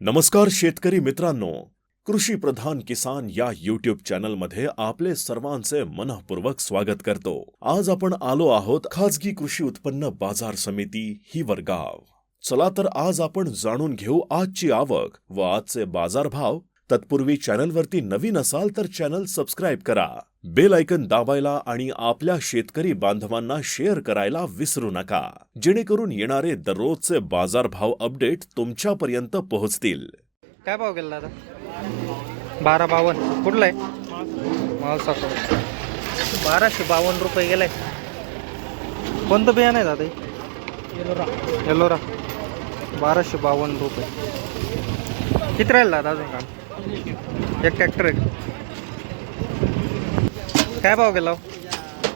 नमस्कार शेतकरी मित्रांनो. कृषी प्रधान किसान या युट्यूब चॅनलमध्ये आपले सर्वांचे मनःपूर्वक स्वागत करतो. आज आपण आलो आहोत खाजगी कृषी उत्पन्न बाजार समिती ही वर्गाव. चला तर आज आपण जाणून घेऊ आजची आवक व आजचे बाजारभाव तत्पूर्वी चॅनलवरती नवीन असाल तर चॅनल सबस्क्राईब करा. बेल ऐकन दाबायला आणि आपल्या शेतकरी बांधवांना शेअर करायला विसरू नका. जेणेकरून येणारे दररोजचे बाजारभाव अपडेट तुमच्यापर्यंत पोहोचतील. काय भाव गेला दादा? बारा बावन्न. कुठला आहे? बाराशे बावन्न रुपये गेलाय. कोणतं बियाणं आहे दादा एलोरा. एलोरा. बाराशे बावन्न रुपये. किती राहील दादा अजून काम? एक ट्रॅक्टर आहे. काय भाव गेला हो?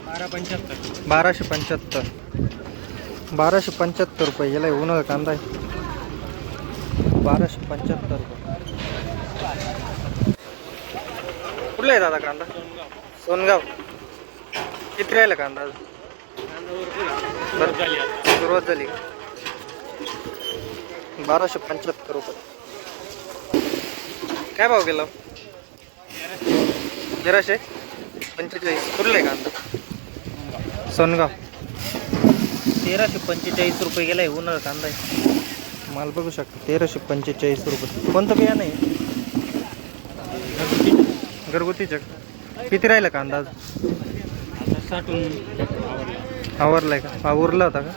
बारा पंच्याहत्तर बाराशे पंच्याहत्तर. बाराशे पंच्याहत्तर रुपये. गेलाय उन्हाळा कांदा आहे. बाराशे पंच्याहत्तर रुपये. कुठला आहे दादा कांदा? सोनगाव. किती राहिला कांदा सुरुवात झाली. बाराशे पंच्याहत्तर रुपये. काय भाव गेला? तेराशे? पंचेचाळीस. कुठला आहे कांदा सोनगाव. तेराशे पंचेचाळीस रुपये गेलाय उन्हाळा कांदा आहे. माल बघू शकता. तेराशे पंचेचाळीस रुपये. कोणतं बियाणं आहे? घरगुतीचं. का? किती राहिलं कांदा आवरलाय का? हा उरला होता का?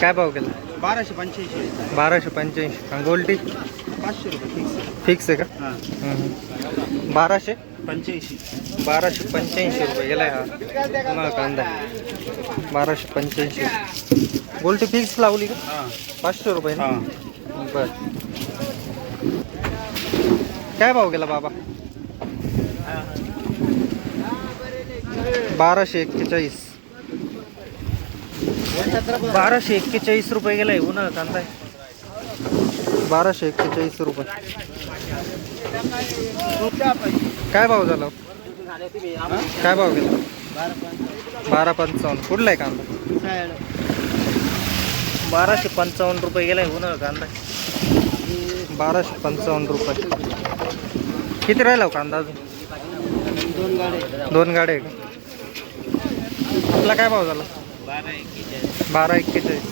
काय भाव केला बाराशे पंच्याऐंशी बाराशे पंच्याऐंशी. आणि गोल्टी पाचशे रुपये फिक्स फिक्स आहे का? हां. हम्म. बाराशे? पंच्याऐंशी. बाराशे पंच्याऐंशी रुपये. गेलाय हा. उन्हाळा कांदा. बाराशे पंच्याऐंशी. गोल्टी फिक्स लावली का? हां. पाचशे रुपये ना? हां. बर. काय भाव गेला बाबा? बाराशे एक्केचाळीस. बाराशे एक्केचाळीस रुपये गेलाय उन्हाळा कांदा बाराशे एक्केचाळीस रुपये. काय भाव झाला? काय भाव गेला? बारा पंचावन्न. कुठला आहे कांदा? बाराशे पंचावन्न रुपये गेलाय उन्हाळा कांदा. बाराशे पंचावन्न रुपये. किती राहिला हो कांदा अजून? दोन गाडे. दोन गाड्या आपला काय भाव झाला? बारा एक्केचाळीस.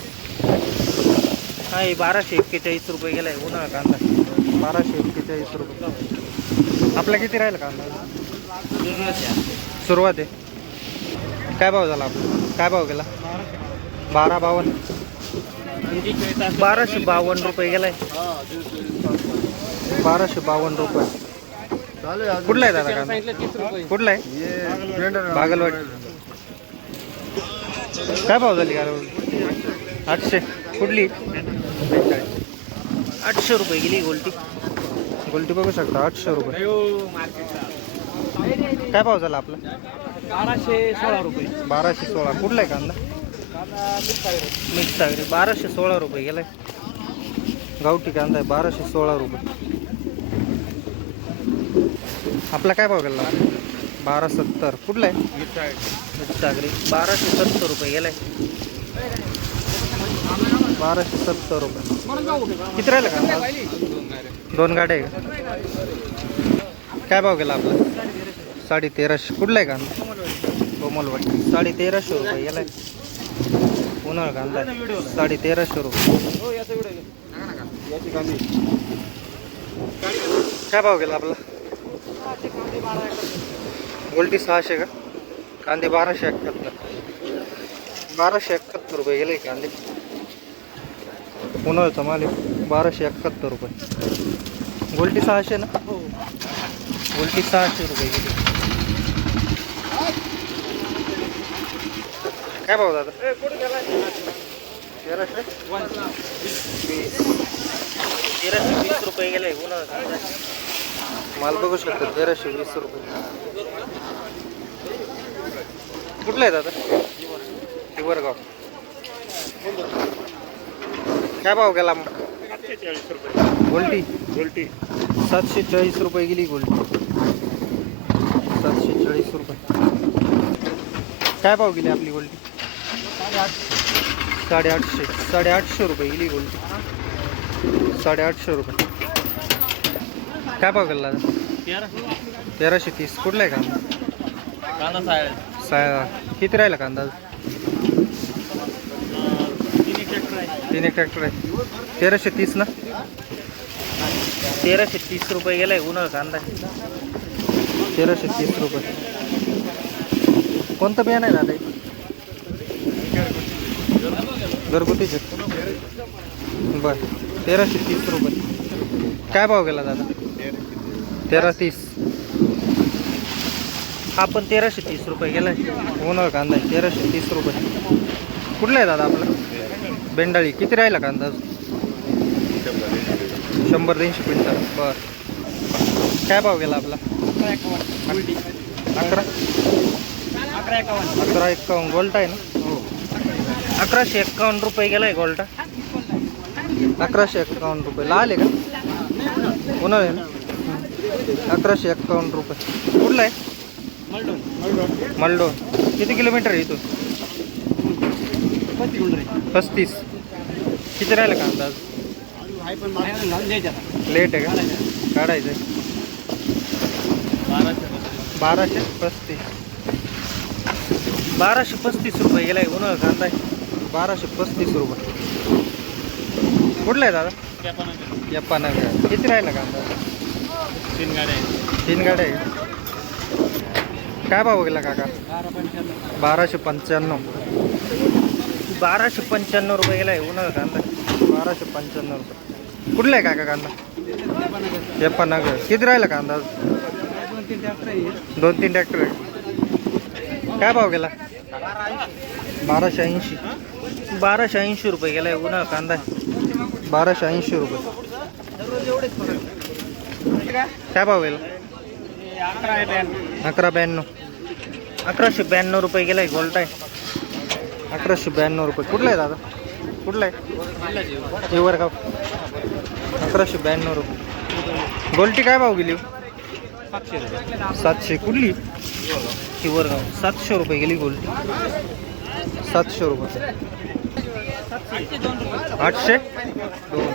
नाही बाराशे एक्केचाळीस रुपये गेलाय उन्हाळा कांदा. बाराशे एक्केचाळीस रुपये. आपला किती राहिला कांदा? सुरुवात आहे. काय भाव झाला आपला? काय भाव गेला? बारा बावन्न. बाराशे बावन्न रुपये गेलाय. बाराशे बावन्न रुपये. कुठला आहे दादा कांदा? कुठला आहे? बागलवाडी. काय भाव झाली गाडी आठशे. कुठली? आठशे रुपये गेली गोल्टी. गोल्टी बघू शकता आठशे रुपये. काय भाव झाला आपला? बाराशे सोळा रुपये. बाराशे सोळा. कुठला आहे कांदा? मिक्स सागरी बाराशे सोळा रुपये गेलाय. गावठी कांदा आहे बाराशे सोळा रुपये. आपला काय भाव गेला? बारा सत्तर. कुठला आहे? सागरी बाराशे सत्तर रुपये गेलाय. बाराशे सत्तर रुपये. किती राहिलं कांदा दोन गाड्या आहे का? काय भाव गेला आपला? साडे तेराशे कुठला आहे कांदा? कोमलवाडी. साडे तेराशे रुपये गेलाय. उन्हाळा कांदा. साडे तेराशे रुपये. काय भाव गेला आपला? गोल्टी सहाशे का? कांदे बाराशे एकाहत्तर. बाराशे एकाहत्तर रुपये गेले कांदे. उन्हाळ्याचा माल बाराशे एकाहत्तर रुपये. गोल्टी सहाशे ना? गोल्टी सहाशे रुपये गेली. काय भाव दादा? तेराशे? वीस तेराशे वीस रुपये गेले उन्हाळा कांदा माल बघू शकतो तेराशे वीस रुपये. कुठलं आहे दादा हिवरगाव काय भाव गेला मग? चाळीस रुपये गोल्टी. उलटी सातशे चाळीस रुपये गेली गोल्टी. सातशे चाळीस रुपये. काय भाव गेली आपली गोल्टी? साडेआठशे. साडेआठशे रुपये गेली गोल्टी. साडेआठशे रुपये. काय भाव गेला दादा तेराशे तीस. कुठला आहे का कांदा साहेब. किती राहिला कांदा तीन एक ट्रॅक्टर आहे तीन एक ट्रॅक्टर आहे. तेराशे तीस ना? तेराशे तीस रुपये गेलाय उन्हाळा कांदा. तेराशे तीस रुपये. कोणतं बियाणं आहे दादा? घरगुतीचे. बर. तेराशे तीस रुपये. काय भाव गेला दादा? तेरा तीस. हा पण तेराशे तीस रुपये गेला आहे होणार कांदा आहे. तेराशे तीस रुपये. कुठला आहे दादा आपला? बेंडाळी. किती राहिला कांदा? शंभर तीनशे क्विंटल. बर. काय भाव गेला आपला? अकरा. अकरा एकावन्न. अकरा एक्कावन्न गोल्टा आहे ना? अकराशे एक्कावन्न रुपये गेला आहे गोल्टा. अकराशे एक्कावन्न रुपये. लाल आहे का? आहे ना? अकराशे एक्कावन्न रुपये. कुठला आहे? मल्डोन. मल्डो किती किलोमीटर आहे इथून? पस्तीस किती राहिलं का अंदाज? आहे लेट आहे का? काढायचं आहे बाराशे बाराशे पस्तीस. बाराशे पस्तीस रुपये गेलाय उन्हाळा कांदा. आहे बाराशे पस्तीस रुपये. कुठला आहे दादा? यप्पा नगर किती राहिला कांदा? तीन गाड्या तीन गाड्या आहे? काय भाव गेला काका? बाराशे पंच्याण्णव. बाराशे पंच्याण्णव रुपये गेला आहे उन्हा कांदा. बाराशे पंच्याण्णव रुपये. कुठला आहे काका कांदा? यप्पा नगर. किती राहिला कांदा दोन तीन ट्रॅक्टर आहे काय भाव गेला? बाराशे ऐंशी. बाराशे ऐंशी रुपये गेला आहे उन्हा कांदा बाराशे ऐंशी रुपये. काय भाव गेला? अकरा अकरा ब्याण्णव. अकराशे ब्याण्णव रुपये गेला आहे गोल्ट आहे. अकराशे ब्याण्णव रुपये. कुठला आहे दादा? कुठला आहे? हिवरगाव अकराशे ब्याण्णव रुपये. गोल्टी काय भाव गेली? सातशे. सातशे कुठली हिवरगाव सातशे रुपये गेली गोल्टी सातशे रुपये. आठशे? दोन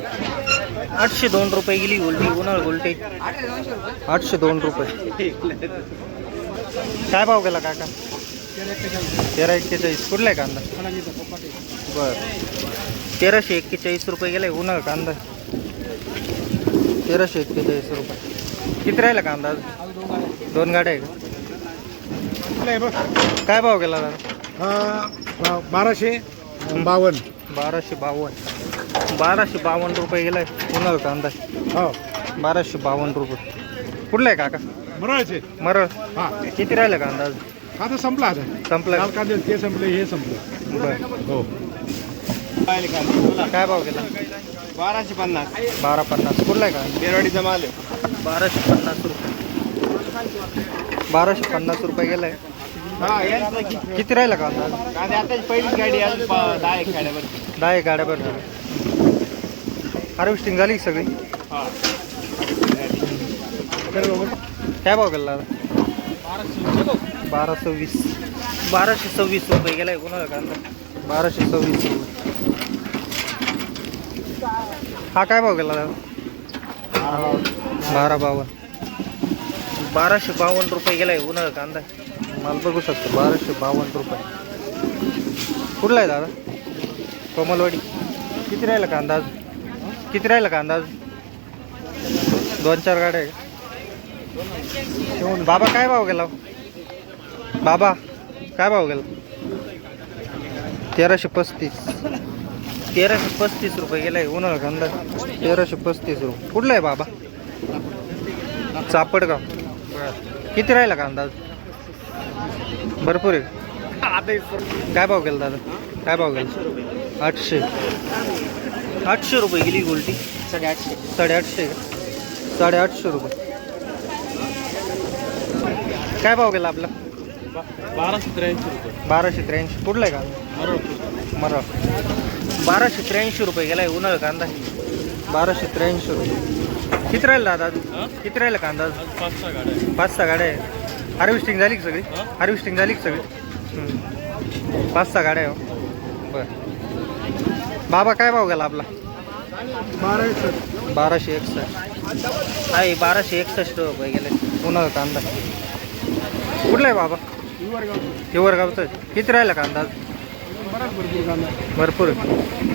आठशे दोन रुपये गेली गोल्टी उन्हाळ गोल्टी आठशे दोन रुपये. काय भाव गेला काका? तेरा एक्केचाळीस. कुठला आहे कांदा? बर. तेराशे एक्केचाळीस रुपये गेलाय उन्हाळा कांदा. तेराशे एक्केचाळीस रुपये. किती राहिला कांदा? दोन गाड्या आहे का काय भाव गेला दादा? बाराशे बावन्न. बाराशे बावन्न. बाराशे बावन्न रुपये गेलाय. उन्हाळा कांदा हो. बाराशे बावन्न रुपये. कुठला आहे काका? मरायचे मरळ. हा. किती राहिलं कांदा आज? आता संपला आता. संपला. काल कांदे ते संपले हे संपलं. बरं. हो. काय भाव गेला? बाराशे पन्नास. बारा पन्नास. कुठला आहे कांदा बेरवाडीचा माल बाराशे पन्नास रुपये. बाराशे पन्नास रुपये गेलाय. की किती राहिला? कांदे आता पहिलीच गाडी दहा एक गाड्यावर दहा एक गाड्या बरं हार्वेस्टिंग झाली का सगळी? हा. काय भाव गेला बारा सव्वीस बाराशे सव्वीस रुपये गेलाय कोणाला कांदा बाराशे सव्वीस रुपये. हा काय भाव गेला दादा? बारा बावन्न. बाराशे बावन्न रुपये गेलाय उन्हाळा कांदा माल बघू शकतो बाराशे बावन्न रुपये. कुठला आहे दादा? कोमलवाडी. किती राहिला का अंदाज? किती राहिला का अंदाज? दोन चार गाड्या आहे बाबा काय भाव गेला हो? बाबा काय भाव गेला? तेराशे पस्तीस. तेराशे पस्तीस रुपये गेलाय उन्हाळा कांदा तेराशे पस्तीस रुपये. कुठला आहे बाबा? चापडगाव. किती राहिला का अंदाज? भरपूर आहे. काय भाव गेला दादा? काय भाव गेला? आठशे आठशे. रुपये गेली गोल्टी साडेआठशे. साडेआठशे का? साडेआठशे रुपये. काय भाव गेला आपला? बाराशे त्र्याऐंशी रुपये. बाराशे त्र्याऐंशी. कुठला आहे कांदा मरा बाराशे त्र्याऐंशी रुपये गेलाय उन्हाळा कांदा. बाराशे त्र्याऐंशी रुपये. किती राहिला दादा? किती राहिला कांदा? पाच सहा गाड्या पाच सहा गाड्या आहे हार्वेस्टिंग झाली का सगळी? हार्वेस्टिंग झाली का सगळी. पाच सहा गाड्या हो. बरं. बाबा काय भाव गेला आपला? बाराशे एकसष्ट. आहे बाराशे एकसष्ट रुपये गेले. उन्हाळा कांदा. कुठला आहे बाबा? हिवरगावचं. किती राहिला कांदा भरपूर कांदा भरपूर आहे.